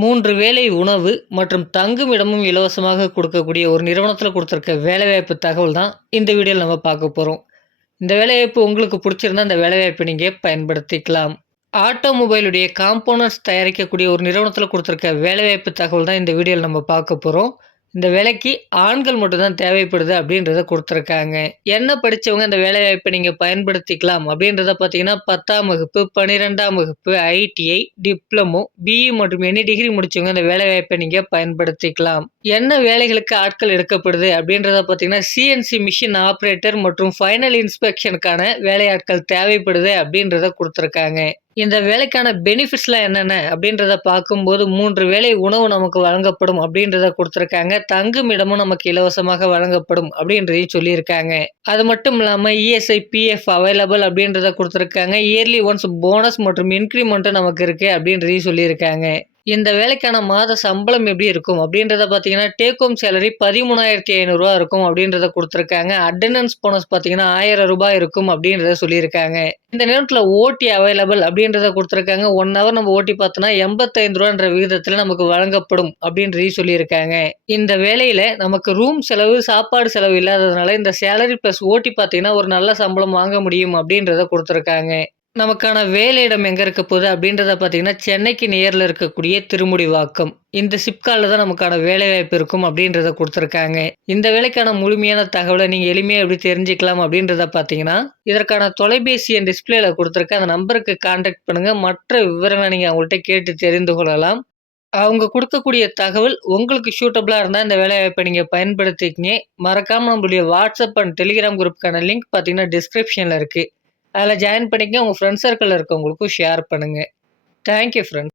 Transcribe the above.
மூன்று வேலை உணவு மற்றும் தங்குமிடமும் இலவசமாக கொடுக்கக்கூடிய ஒரு நிறுவனத்தில் கொடுத்துருக்க வேலைவாய்ப்பு தகவல் தான் இந்த வீடியோவில் நம்ம பார்க்க போகிறோம் இந்த வேலைவாய்ப்பு உங்களுக்கு பிடிச்சிருந்தா இந்த வேலைவாய்ப்பை நீங்கள் பயன்படுத்திக்கலாம். ஆட்டோமொபைலுடைய காம்போனன்ட்ஸ் தயாரிக்கக்கூடிய ஒரு நிறுவனத்தில் கொடுத்துருக்க வேலைவாய்ப்பு தகவல் தான் இந்த வீடியோவில் நம்ம பார்க்க போகிறோம் இந்த வேலைக்கு ஆண்கள் மட்டும்தான் தேவைப்படுது அப்படின்றத கொடுத்துருக்காங்க. என்ன படித்தவங்க இந்த வேலைவாய்ப்பை நீங்கள் பயன்படுத்திக்கலாம் அப்படின்றத பார்த்தீங்கன்னா பத்தாம் வகுப்பு பன்னிரெண்டாம் வகுப்பு ஐடிஐ டிப்ளமோ பிஇ மற்றும் எனி டிகிரி முடித்தவங்க இந்த வேலைவாய்ப்பை நீங்கள் பயன்படுத்திக்கலாம். என்ன வேலைகளுக்கு ஆட்கள் எடுக்கப்படுது அப்படின்றத பார்த்தீங்கன்னா சிஎன்சி மிஷின் ஆப்ரேட்டர் மற்றும் ஃபைனல் இன்ஸ்பெக்ஷனுக்கான வேலையாட்கள் தேவைப்படுது அப்படின்றத கொடுத்துருக்காங்க. இந்த வேலைக்கான பெனிஃபிட்ஸ்லாம் என்னென்ன அப்படின்றத பார்க்கும்போது மூன்று வேலை உணவு நமக்கு வழங்கப்படும் அப்படின்றத கொடுத்துருக்காங்க. தங்கும் இடமும் நமக்கு இலவசமாக வழங்கப்படும் அப்படின்றதையும் சொல்லியிருக்காங்க. அது மட்டும் இல்லாமல் இஎஸ்ஐ பிஎஃப் அவைலபிள் அப்படின்றத கொடுத்துருக்காங்க. இயர்லி ஒன்ஸ் போனஸ் மற்றும் இன்க்ரிமெண்ட்டும் நமக்கு இருக்குது அப்படின்றதையும் சொல்லியிருக்காங்க. இந்த வேலைக்கான மாத சம்பளம் எப்படி இருக்கும்? அப்படின்றத பார்த்தீங்கன்னா டேக் ஹோம் சேலரி பதிமூணாயிரத்தி ஐநூறுரூவா இருக்கும் அப்படின்றத கொடுத்துருக்காங்க. அட்டண்டன்ஸ் போனஸ் பார்த்தீங்கன்னா ஆயிரம் ரூபாய் இருக்கும் அப்படின்றத சொல்லியிருக்காங்க. இந்த நேரத்தில் ஓட்டி அவைலபிள் அப்படின்றத கொடுத்துருக்காங்க. ஒன் ஹவர் நம்ம ஓட்டி பார்த்தோன்னா எண்பத்தைந்து ரூபான்ற விகிதத்தில் நமக்கு வழங்கப்படும் அப்படின்றதையும் சொல்லியிருக்காங்க. இந்த வேலையில் நமக்கு ரூம் செலவு சாப்பாடு செலவு இல்லாததுனால இந்த சேலரி ப்ளஸ் ஓட்டி பார்த்தீங்கன்னா ஒரு நல்ல சம்பளம் வாங்க முடியும் அப்படின்றத கொடுத்துருக்காங்க. நமக்கான வேலையிடம் எங்கே இருக்க போகுது அப்படின்றத பார்த்தீங்கன்னா சென்னைக்கு நேரில் இருக்கக்கூடிய திருமுடிவாக்கம் இந்த சிப்காலில் தான் நமக்கான வேலைவாய்ப்பு இருக்கும் அப்படின்றத கொடுத்துருக்காங்க. இந்த வேலைக்கான முழுமையான தகவலை நீங்கள் எளிமையாக எப்படி தெரிஞ்சுக்கலாம் அப்படின்றத பார்த்தீங்கன்னா இதற்கான தொலைபேசி என் டிஸ்பிளேல கொடுத்துருக்க அந்த நம்பருக்கு காண்டாக்ட் பண்ணுங்கள் மற்ற விவரங்களை நீங்கள் அவங்கள்ட்ட கேட்டு தெரிந்து கொள்ளலாம். அவங்க கொடுக்கக்கூடிய தகவல் உங்களுக்கு சூட்டபிளாக இருந்தால் இந்த வேலைவாய்ப்பை நீங்கள் பயன்படுத்திக்கிங்க. மறக்காமல் நம்மளுடைய வாட்ஸ்அப் அண்ட் டெலிகிராம் குரூப்புக்கான லிங்க் பார்த்தீங்கன்னா டிஸ்கிரிப்ஷனில் இருக்குது அதில் ஜாயின் பண்ணிக்க உங்கள் ஃப்ரெண்ட்ஸ் சர்க்கிளில் இருக்கவங்களுக்கும் ஷேர் பண்ணுங்கள் தேங்க்யூ ஃப்ரெண்ட்ஸ்